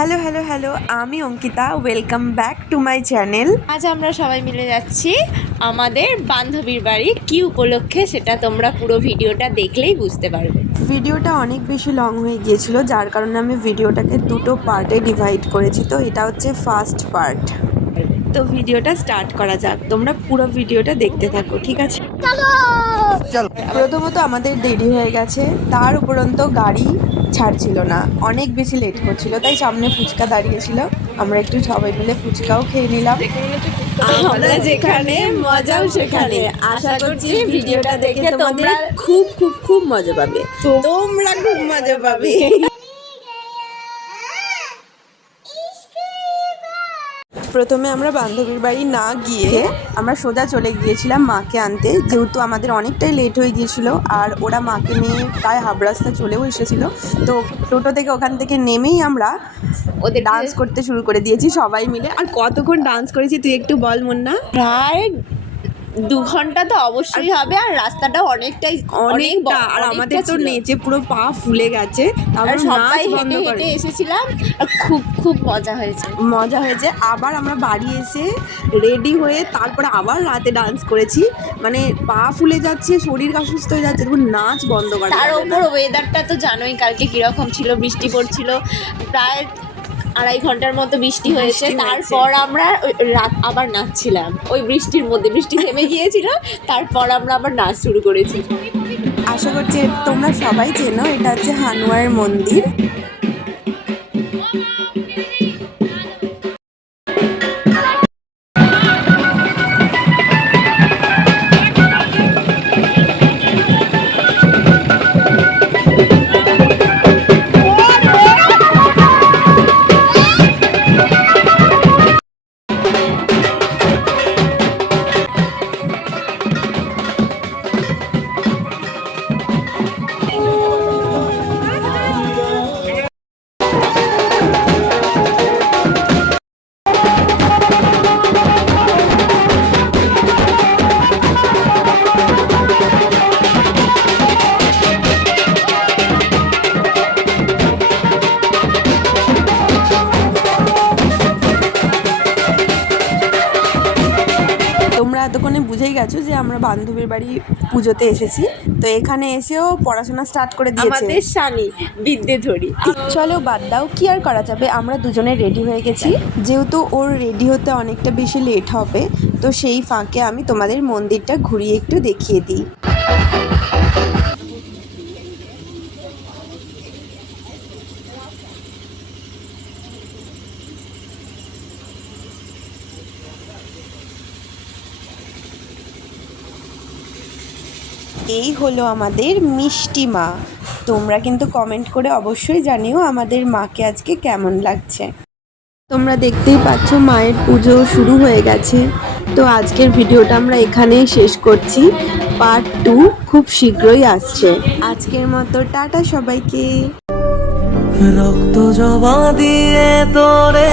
Hello hello hello, আমি Ankita. Welcome back to my channel. আজ আমরা সবাই মিলে যাচ্ছি আমাদের বান্ধবীর বাড়ি। কি উপলক্ষে সেটা তোমরা পুরো ভিডিওটা দেখলেই বুঝতে পারবে। ভিডিওটা অনেক বেশি লং হয়ে গিয়েছিল, যার কারণে আমি ভিডিওটাকে দুটো পার্টে ডিভাইড করেছি। তো এটা হচ্ছে ফার্স্ট পার্ট। তো ভিডিওটা স্টার্ট করা যাক, তোমরা পুরো ভিডিওটা দেখতে থাকো, ঠিক আছে? প্রথমত আমাদের দেরি হয়ে গেছে, তার উপরন্ত গাড়ি ছাড়ছিল না, অনেক বেশি লেট করছিল, তাই সামনে ফুচকা দাঁড়িয়েছিল। আমরা একটু সবাই মিলে ফুচকাও খেয়ে নিলাম। আমরা যেখানে মজাও সেখানে। আশা করছি ভিডিওটা দেখে তোমরা খুব খুব খুব মজা পাবে। তোমরা খুব মজা পাবে। প্রথমে আমরা বান্ধবীর বাড়ি না গিয়ে আমরা সোজা চলে গিয়েছিলাম মাকে আনতে, যেহেতু আমাদের অনেকটাই লেট হয়ে গিয়েছিল। আর ওরা মাকে নিয়ে প্রায় হাফ রাস্তা চলেও এসেছিলো। তো টোটো থেকে ওখান থেকে নেমেই আমরা ওদের ডান্স করতে শুরু করে দিয়েছি সবাই মিলে। আর কতক্ষণ ডান্স করেছি তুই একটু বল মুন্না। প্রায় 2 ঘন্টা তো অবশ্যই হবে। আর রাস্তাটা অনেকটাই অনেকটা, আর আমাদের তো নেচে পুরো পা ফুলে গেছে। আর সবাই হেঁটে হেঁটে এসেছিলাম, আর খুব খুব মজা হয়েছে। আবার আমরা বাড়ি এসে রেডি হয়ে তারপরে আবার রাতে ডান্স করেছি। মানে পা ফুলে যাচ্ছে, শরীর অসুস্থ হয়ে যাচ্ছে, তখন নাচ বন্ধ করা তার যাবে না। ওপর ওয়েদারটা তো জানোই কালকে কিরকম ছিল, বৃষ্টি পড়ছিল। প্রায় 2.5 ঘন্টার মতো বৃষ্টি হয়েছে। তারপর আমরা রাত আবার নাচছিলাম ওই বৃষ্টির মধ্যে। বৃষ্টি থেমে গিয়েছিল, তারপর আমরা আবার নাচ শুরু করেছি। আশা করছি তোমরা সবাই চেনো, এটা হচ্ছে হানুয়ার মন্দির। তোমরা এতক্ষণে বুঝেই গেছো যে আমরা বান্ধবীর বাড়ি পুজোতে এসেছি। তো এখানে এসেও পড়াশোনা স্টার্ট করে দিয়েছে আমাদের শানি বিদ্যে ধরি। চলো বাদ দাও, কি আর করা যাবে। আমরা দুজনে রেডি হয়ে গেছি, যেহেতু ওর রেডি হতে অনেকটা বেশি লেট হবে। তো সেই ফাঁকে আমি তোমাদের মন্দিরটা ঘুরিয়ে একটু দেখিয়ে দিই। এই হলো আমাদের মিষ্টি মা। তোমরা কিন্তু কমেন্ট করে অবশ্যই জানিও আমাদের মাকে আজকে কেমন লাগছে। তোমরা দেখতেই পাচ্ছ মায়ের পুজো শুরু হয়ে গেছে। তো আজকের ভিডিওটা আমরা এখানেই শেষ করছি। পার্ট 2 খুব শীঘ্রই আসছে। আজকের মতো টাটা সবাইকে। রক্ত জবা দিয়ে তোরে